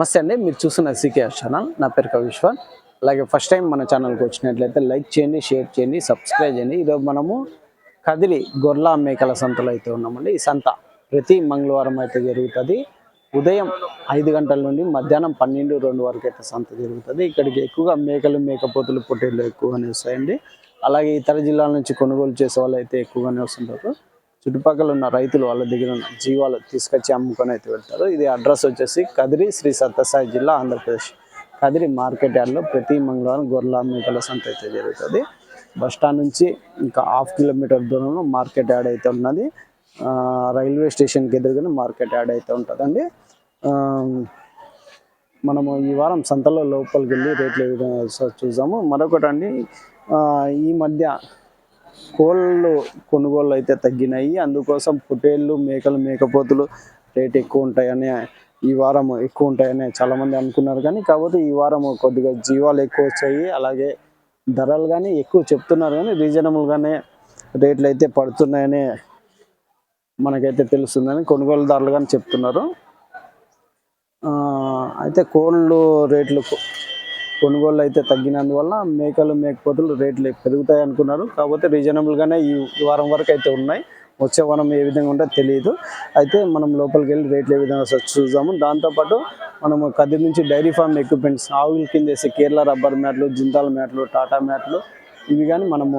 నమస్తే అండి, మీరు చూస్తున్న సీకేఆర్ ఛానల్. నా పేరు కవిశ్వర్. అలాగే ఫస్ట్ టైం మన ఛానల్కి వచ్చినట్లయితే లైక్ చేయండి, షేర్ చేయండి, సబ్స్క్రైబ్ చేయండి. ఈరోజు మనము కదిరి గొర్రెల మేకల సంతలో అయితే ఉన్నామండి. ఈ సంత ప్రతి మంగళవారం అయితే జరుగుతుంది. ఉదయం 5 గంటల నుండి మధ్యాహ్నం 12-2 వరకు అయితే సంత జరుగుతుంది. ఇక్కడికి ఎక్కువగా మేకలు, మేకపోతులు, పొట్టేళ్ళు ఎక్కువగానే వస్తాయండి. అలాగే ఇతర జిల్లాల నుంచి కొనుగోలు చేసే వాళ్ళు అయితే ఎక్కువగానే వస్తుంటారు. చుట్టుపక్కల ఉన్న రైతులు వాళ్ళ దగ్గర ఉన్న జీవాలు తీసుకొచ్చి అమ్ముకొని అయితే వెళ్తారు. ఇది అడ్రస్ వచ్చేసి కదిరి, శ్రీ సత్యసాయి జిల్లా, ఆంధ్రప్రదేశ్. కదిరి మార్కెట్ యార్డ్లో ప్రతి మంగళవారం గొర్రెల మేకల సంత అయితే జరుగుతుంది. బస్టాండ్ నుంచి ఇంకా 1/2 కిలోమీటర్ దూరంలో మార్కెట్ యార్డ్ అయితే ఉన్నది. రైల్వే స్టేషన్కి ఎదురుగానే మార్కెట్ యార్డ్ అయితే ఉంటుందండి. మనము ఈ వారం సంతలో లోపలికి వెళ్ళి రేట్లు ఏ విధంగా చూసాము. మరొకటి అండి, ఈ మధ్య కోళ్ళు కొనుగోళ్ళు అయితే తగ్గినాయి. అందుకోసం పొట్టేళ్ళు, మేకలు, మేకపోతులు రేట్ ఎక్కువ ఉంటాయని, ఈ వారం ఎక్కువ ఉంటాయని చాలామంది అనుకున్నారు. కాకపోతే ఈ వారం కొద్దిగా జీవాలు ఎక్కువ వచ్చాయి. అలాగే ధరలు కానీ ఎక్కువ చెప్తున్నారు, కానీ రీజనబుల్గానే రేట్లు అయితే పడుతున్నాయని మనకైతే తెలుస్తుందని కొనుగోలుదారులు కానీ చెప్తున్నారు. అయితే కోళ్ళు రేట్లు కొనుగోళ్ళు అయితే తగ్గినందువల్ల మేకలు, మేకపోతులు రేట్లు పెరుగుతాయి అనుకున్నారు. కాకపోతే రీజనబుల్గానే ఈ వారం వరకు అయితే ఉన్నాయి. వచ్చే వారం ఏ విధంగా ఉంటుందో తెలియదు. అయితే మనం లోపలికి వెళ్ళి రేట్లు ఏ విధంగా చూద్దాము. దాంతోపాటు మనము కదిరి నుంచి డైరీ ఫార్మ్ ఎక్విప్మెంట్స్, ఆవుల కింద వేసే కేరళ రబ్బర్ మ్యాట్లు, జిందాల్ మ్యాట్లు, టాటా మ్యాట్లు, ఇవి కానీ మనము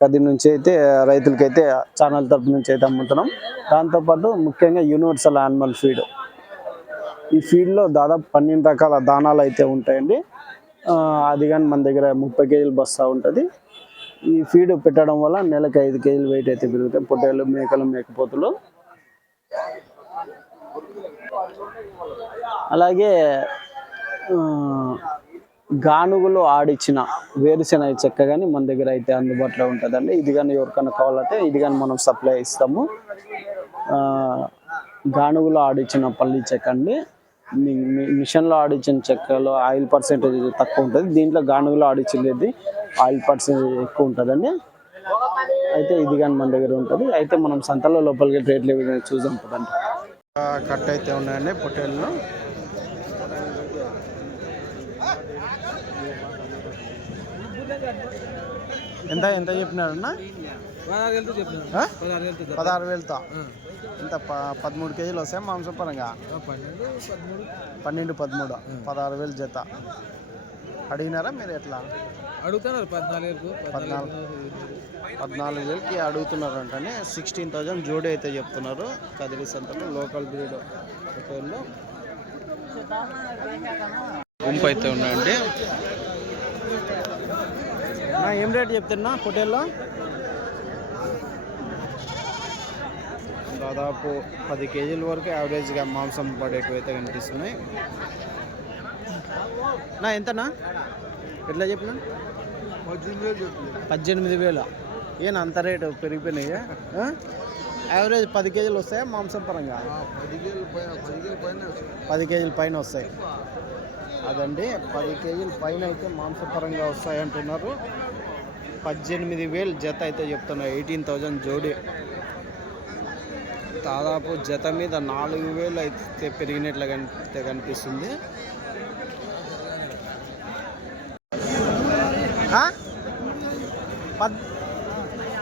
కదిరి నుంచి అయితే రైతులకైతే ఛానల్ తరపు నుంచి అయితే అమ్ముతున్నాం. దాంతోపాటు ముఖ్యంగా యూనివర్సల్ యానిమల్ ఫీడ్, ఈ ఫీడ్లో దాదాపు 12 రకాల దానాలు అయితే ఉంటాయండి. అది కానీ మన దగ్గర 30 కేజీల బస్తా ఉంటుంది. ఈ ఫీడ్ పెట్టడం వల్ల నెలకు 5 కేజీలు వెయిట్ అయితే పెరుగుతాయి పొట్టేళ్ళు, మేకలు, మేకపోతులు. అలాగే గానుగులు ఆడిచ్చిన వేరుశెనగ చెక్క కానీ మన దగ్గర అయితే అందుబాటులో ఉంటుందండి. ఇది కానీ ఎవరికైనా కావాలంటే ఇది కానీ మనం సప్లై ఇస్తాము. గానుగులు ఆడిచ్చిన పల్లి చెక్క అండి. మిషన్లో ఆడిచ్చిన చెక్కలో ఆయిల్ పర్సెంటేజ్ తక్కువ ఉంటుంది. దీంట్లో గానుగులో ఆడిచ్చింది ఆయిల్ పర్సెంటేజ్ ఎక్కువ ఉంటుందండి. అయితే ఇది కానీ మన దగ్గర ఉంటుంది. అయితే మనం సంతలో లోపలికి రేట్లు ఏమైనా చూసాం కదండి. కట్ అయితే ఉన్నాయండి పొట్టేళ్ళు. ఎంత ఎంత చెప్పినారన్నా? 16,000తో. ఇంత 13 కేజీలు వస్తాయి మాంసపరంగా. 12-13 16,000 జత అడిగినారా మీరు? ఎట్లా అడుగుతున్నారు? 14,000కి అడుగుతున్నారు అంటే 16,000 జోడీ అయితే చెప్తున్నారు. కదిరి సంతలో లోకల్ బ్రీడ్ పొట్టేళ్ళు గుంపు అయితే ఉన్నాయండి. ఏం రేట్ చెప్తున్నా పొట్టేళ్ళు? దాదాపు 10 కేజీల వరకు యావరేజ్గా మాంసం పడేటివి అయితే కనిపిస్తున్నాయి. ఎంతనా? ఎట్లా చెప్పినా? 18,000. ఏనా అంత రేటు పెరిగిపోయినాయి? యావరేజ్ 10 కేజీలు వస్తాయా మాంసం పరంగా? 10 కేజీల పైన వస్తాయి. అదండి, 10 కేజీల పైన అయితే మాంసపరంగా వస్తాయి అంటున్నారు. 18,000 జత అయితే చెప్తున్నారు. 18,000 జోడీ. దాదాపు జత మీద 4,000 అయితే పెరిగినట్లుగా కనిపిస్తుంది.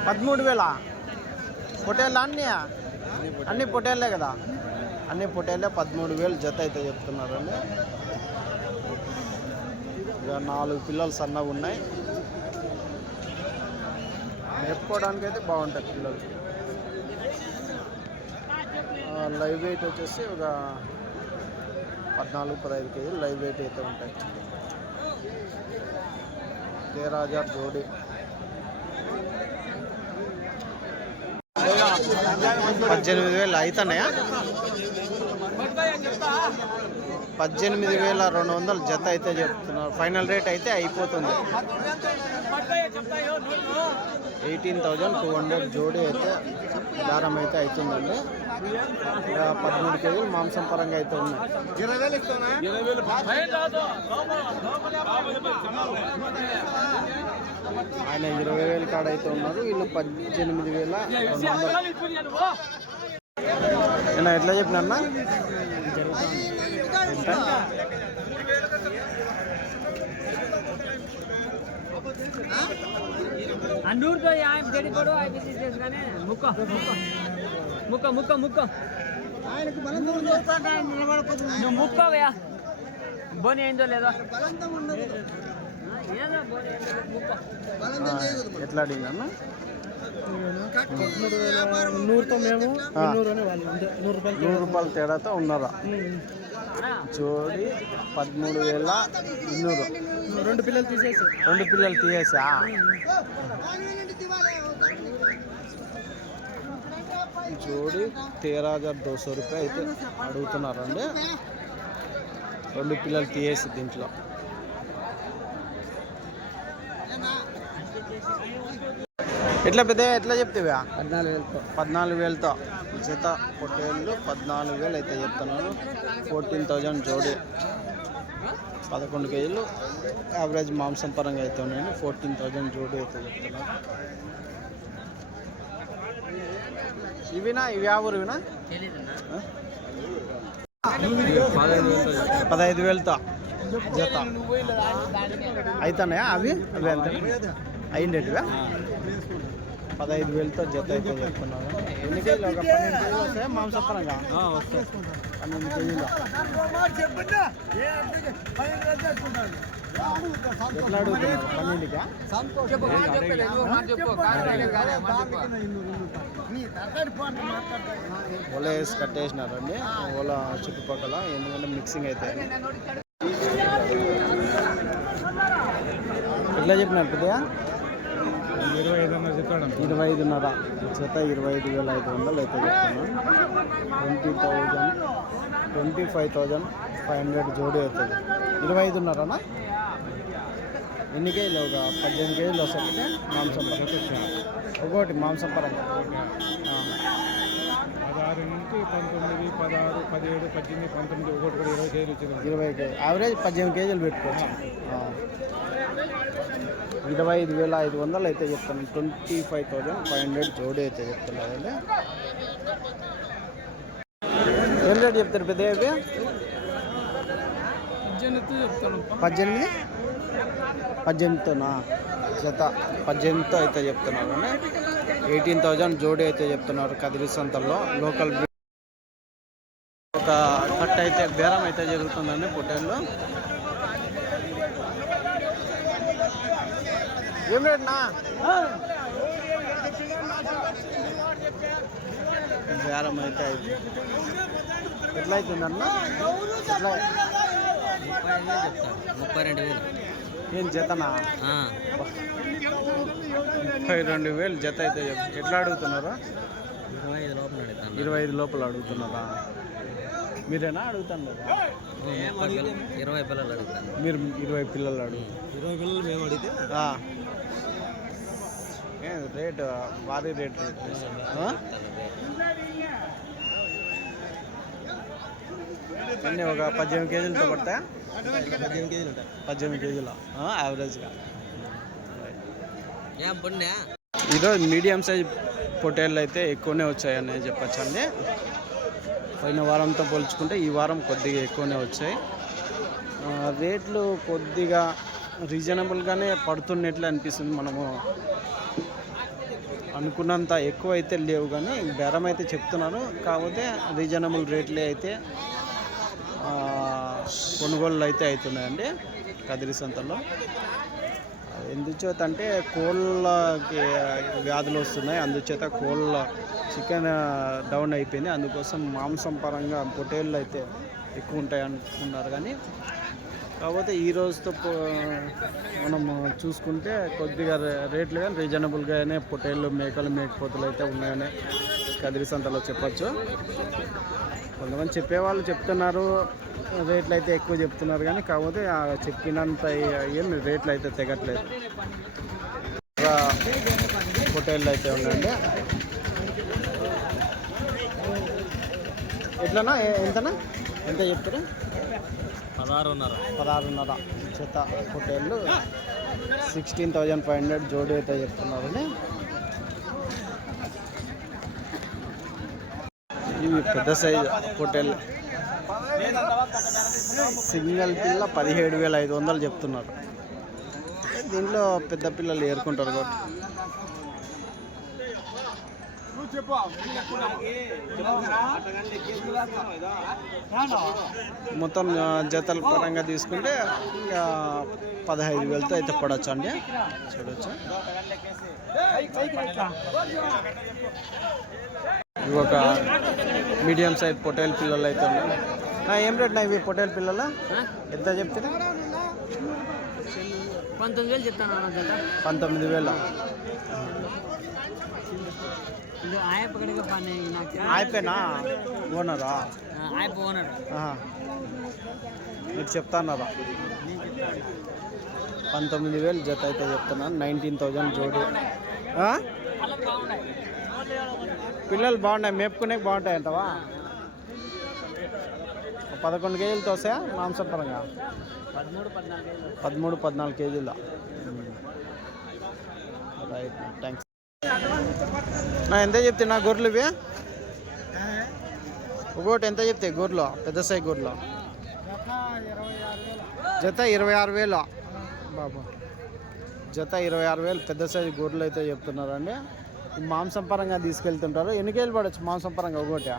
13,000 పొట్టేళ్ళ? అన్ని పొట్టేళ్ళే కదా? అన్ని పొట్టేళ్ళే. 13,000 జత అయితే చెప్తున్నారండి. ఇక 4 పిల్లలు సన్నగా ఉన్నాయి. మేపుకోవడానికి అయితే బాగుంటాయి పిల్లలు. లైవ్ వెయిట్ వచ్చేసి ఒక 14-15 కేజీలు లైవ్ వెయిట్ అయితే ఉంటాయి. 13,000 జోడీ. 18,000 అవుతున్నాయా? 18,200 జత అయితే చెప్తున్నారు. ఫైనల్ రేట్ అయితే అయిపోతుంది. 18,200 జోడీ అయితే దారం అయితే అవుతుందండి. 13 కేజీలు మాంసం పరంగా అయితే ఉన్నాయి. ఆయన 20,000 కాడ అయితే ఉన్నారు. వీళ్ళు 18,200. ఎట్లా చెప్పినా? अंडूर तो यहाँ जड़ी पड़ो आई भी चीज़ का ने मुक्का मुक्का मुक्का मुक्का नो मुक्का भैया बोने इंदो ले दो ये ना बोने मुक्का ఎట్లా అడిగినా నూరుతో మేము 200 అనే వాళ్ళు 100 రూపాయలు తేడాతో ఉన్నారా జోడి 13,200 రెండు పిల్లలు తీసేసి 2 పిల్లలు తీసేసా జోడి 13,200 రూపాయలు అయితే అడుగుతున్నారండి 2 పిల్లలు తీసేసి దీంట్లో ఎట్లా పెద్ద ఎట్లా చెప్తావా 14,000తో జత పొట్టేళ్ళు 14,000 అయితే చెప్తున్నారు 14,000 జోడి 11 కేజీలు యావరేజ్ మాంసం పరంగా అయితే ఉన్నాయండి 14,000 జోడి అయితే చెప్తున్నారు ఇవినా ఇవి ఆ ఊరువినా 15,000తో జత అవుతున్నాయా అవి అవి ఎంత అయిండేటివా 15,000తో జత అయితే చెప్తున్నాను ఎన్ని కేజీలు ఒక 12 కేజీలు వస్తాయా మాంసపరంగా వస్తాయి 12 కేజీలు ఎట్లా అడుగుతున్నారు 12కా ఓలా వేసి కట్టేసినారండి ఓలా చుట్టుపక్కల ఎందుకంటే మిక్సింగ్ అయితే ఎట్లా చెప్పినారు పెద్దగా 25,500 జత 25,500 అయితే చెప్తున్నాను 25,500 జోడి అవుతుంది 25,500 ఎన్ని కేజీలు ఒక 18 కేజీలు వస్తాయి మాంసం ఒకటి మాంసం పరంగా 16 నుంచి 19, 16, 17, 18, 19 ఒకటి కూడా 20 కేజీలు వచ్చింది 20 కేజీ యావరేజ్ 18 కేజీలు పెట్టుకోవచ్చు 25,500 అయితే చెప్తాను 25,500 జోడి అయితే చెప్తున్నారండి ఏం రేట్ చెప్తారు పెద్ద 18,000తోనా జత 18,000తో అయితే చెప్తున్నారు అండి 18,000 జోడి అయితే చెప్తున్నారు కదిరి సంతల్లో లోకల్ ఒక కట్ అయితే బేరం అయితే జరుగుతుందండి పొట్టేళ్ళు ఏం రేట్నా బేరం అయితే అయింది ఎట్లా అవుతుందన్న ఎట్లా 32,000 ఏం జతనా 32,000 జత అయితే ఎట్లా అడుగుతున్నారా 25 లోపల అడుగుతున్నారా మీరేనా అడుగుతాను 20 పిల్లలు అడుగుతాను మీరు 20 పిల్లలు అడుగు 20 పిల్లలు మేము అడిగితే రేట్ భారీ రేట్ అన్నీ ఒక 18 కేజీలతో పడతాయా 18 కేజీలు ఉంటాయి 18 కేజీలు యావరేజ్గా పొన్నే ఈరోజు మీడియం సైజ్ పొట్టేళ్ళు అయితే ఎక్కువనే వచ్చాయని చెప్పచ్చు అండి పోయిన వారంతో పోల్చుకుంటే ఈ వారం కొద్దిగా ఎక్కువనే వచ్చాయి రేట్లు కొద్దిగా రీజనబుల్గానే పడుతున్నట్లు అనిపిస్తుంది మనము అనుకున్నంత ఎక్కువ అయితే లేవు కానీ బేరం అయితే చెప్తున్నారు కాకపోతే రీజనబుల్ రేట్లే అయితే కొనుగోళ్ళు అయితే అవుతున్నాయండి కదిరి సంతలో ఎందుచేత అంటే కోళ్ళకి వ్యాధులు వస్తున్నాయి అందుచేత కోళ్ళ చికెన్ డౌన్ అయిపోయింది అందుకోసం మాంసం పరంగా పొట్టేళ్ళు అయితే ఎక్కువ ఉంటాయి అనుకున్నారు కానీ కాకపోతే ఈ రోజుతో మనం చూసుకుంటే కొద్దిగా రేట్లు కానీ రీజనబుల్గానే పొట్టేళ్ళు మేకలు మేకపోతులు అయితే ఉన్నాయని కదిరి సంతలో చెప్పచ్చు కొంతమంది చెప్పేవాళ్ళు చెప్తున్నారు రేట్లు అయితే ఎక్కువ చెప్తున్నారు కానీ కాకపోతే చెప్పినంత ఏం రేట్లు అయితే తెగట్లేదు పొట్టేళ్ళు అయితే ఉన్నాయండి ఎట్లనా ఎంతనా ఎంత చెప్తారు 16,500 జత పొట్టేళ్ళు 16,500 జోడి అయితే చెప్తున్నారండి ఇవి పెద్ద సైజు పొట్టేళ్ళు సింగిల్ పిల్ల 17,500 చెప్తున్నారు దీంట్లో పెద్ద పిల్లలు ఏరుకుంటారు కాబట్టి మొత్తం జతల పరంగా తీసుకుంటే ఇంకా 15,000తో అయితే పడవచ్చు అండి. చూడవచ్చు. ఇవి ఒక మీడియం సైజ్ పొటేల్ పిల్లలు అయితే ఉన్నాయి. ఏం రేట్ నా ఇవి పొటేల్ పిల్లలు ఎంత చెప్తున్నా? 19,000 చెప్తాను. 19,000. అయిపోయినా ఓనరా? మీరు చెప్తాన్నారా? 19,000 జత అయితే చెప్తున్నాను. 19,000 జోడి. పిల్లలు బాగున్నాయి, మేపుకునే బాగుంటాయి అంటవా? 11 కేజీలతో వస్తాయా మాంసం పరంగా? 13-14 కేజీల. Right, thanks. ఎంత చెప్తున్నా గొర్రెలు ఇవి? ఒకటి ఎంత చెప్తాయి గొర్రెలు? పెద్ద సైజ్ గొర్రెలు జత 26,000 బాబా. జత 26,000 పెద్ద సైజు గొర్రెలు అయితే చెప్తున్నారండి. మాంసం పరంగా తీసుకెళ్తుంటారు. ఎన్ని కేజీలు పడవచ్చు మాంసం పరంగా? ఒకటి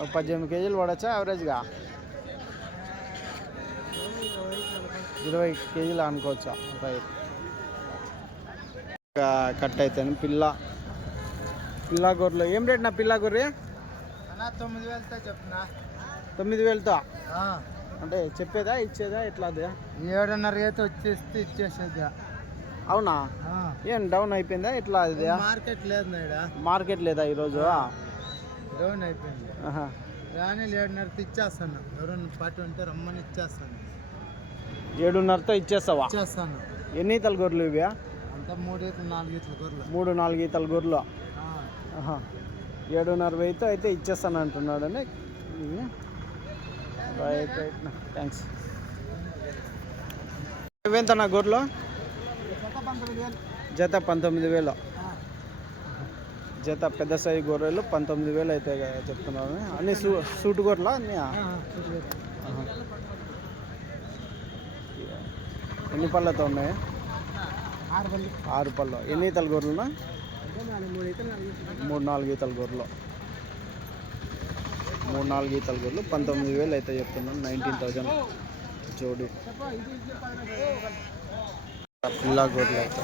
18 కేజీలు పడచ్చా యావరేజ్గా? 20 కేజీలు అనుకోవచ్చా? రైట్. కట్ అవుతాను. పిల్ల గొర్రెలు ఏం రేట్ నా? పిల్ల గొర్రె 9,000తో చెప్తున్నా. 9,000తో అంటే చెప్పేదా ఇచ్చేదా ఎట్లా? అది 7.5 అయితే వచ్చేస్తే ఇచ్చేసేది. అవునా? ఏం డౌన్ అయిపోయిందా ఎట్లా? అది మార్కెట్ లేదు, మార్కెట్ లేదా ఈరోజు? డౌన్ అయిపోయింది. కానీ 7.5 ఇచ్చేస్తాను. ఎవరైనా పార్టీ ఉంటే రమ్మని ఇచ్చేస్తాను. 7.5తో ఇచ్చేస్తావా? ఇచ్చేస్తాను. ఎన్ని ఈతల గొర్రెలు ఇవి? అంతా 3 ఈతలు 4 ఈతల గొర్రెలు. 3-4 ఈతల గొర్రెలు. 7.5తో అయితే ఇచ్చేస్తాను అంటున్నాడని. Right right, thanks. ఎంత నా గొర్రెలు? జత 19,000. జత పెద్ద సైజు గొర్రెలు 19,000 అయితే చెప్తున్నారు. అన్ని సూటు గొర్రెలా అన్నీ? ఎన్ని పళ్ళతో ఉన్నాయి? 6 పళ్ళు. ఎన్ని ఈతల గొర్రెలునా? 3-4 ఈతల గొర్రెలు. 3-4 ఈతల గొర్రెలు 19,000 అయితే చెప్తున్నాను. 19,000 జోడి పిల్ల గొర్రెలు అయితే.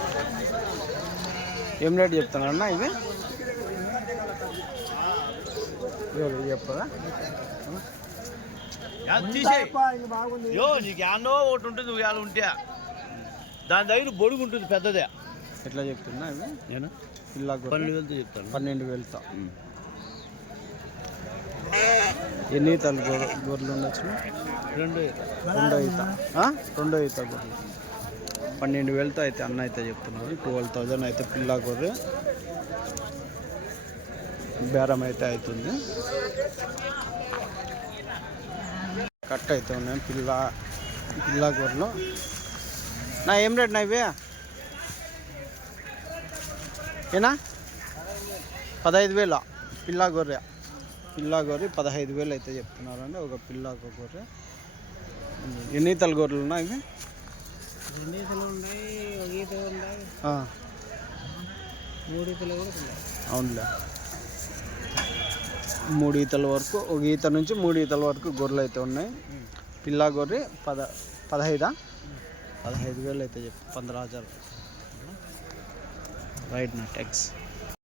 ఏం రేట్ చెప్తున్నారన్నా ఇవి? చెప్పదా? నీకు యానో ఒకటి ఉంటుంది, నువ్వు యాలు ఉంటే దాని దగ్గర బొడుగు ఉంటుంది పెద్దదే. ఎట్లా చెప్తున్నా ఇవి? నేను పిల్ల 12,000తో చెప్తాను. 12,000తో. ఎన్ని ఈతలు గొర్రెలు ఉండొచ్చు? 2 ఈత. 2 ఈత గొర్రెలు 12,000తో అయితే అన్న అయితే చెప్తున్నారు. 12,000 అయితే పిల్ల గొర్రె బేరం అయితే అవుతుంది. కట్ అయితే ఉన్నాయి పిల్ల గొర్రెలు. నా ఏం రేట్ నా ఇవి? ఏనా? 15,000 పిల్ల గొర్రె. 15,000 అయితే చెప్తున్నారండి ఒక పిల్ల గొర్రె. ఎన్ని ఈతల గొర్రెలు ఉన్నాయి ఇవి? 2 ఈతలు ఉన్నాయి, 1 ఈత ఉన్నాయి, 3 ఈతలు కూడా ఉన్నాయి. అవునులే, 3 ఈతల వరకు, 1 ఈత నుంచి 3 ఈతల వరకు గొర్రెలు అయితే ఉన్నాయి. పిల్ల గొర్రె 15,000 అయితే చెప్పు. 15,000. రైట్ నా ట్యాక్స్.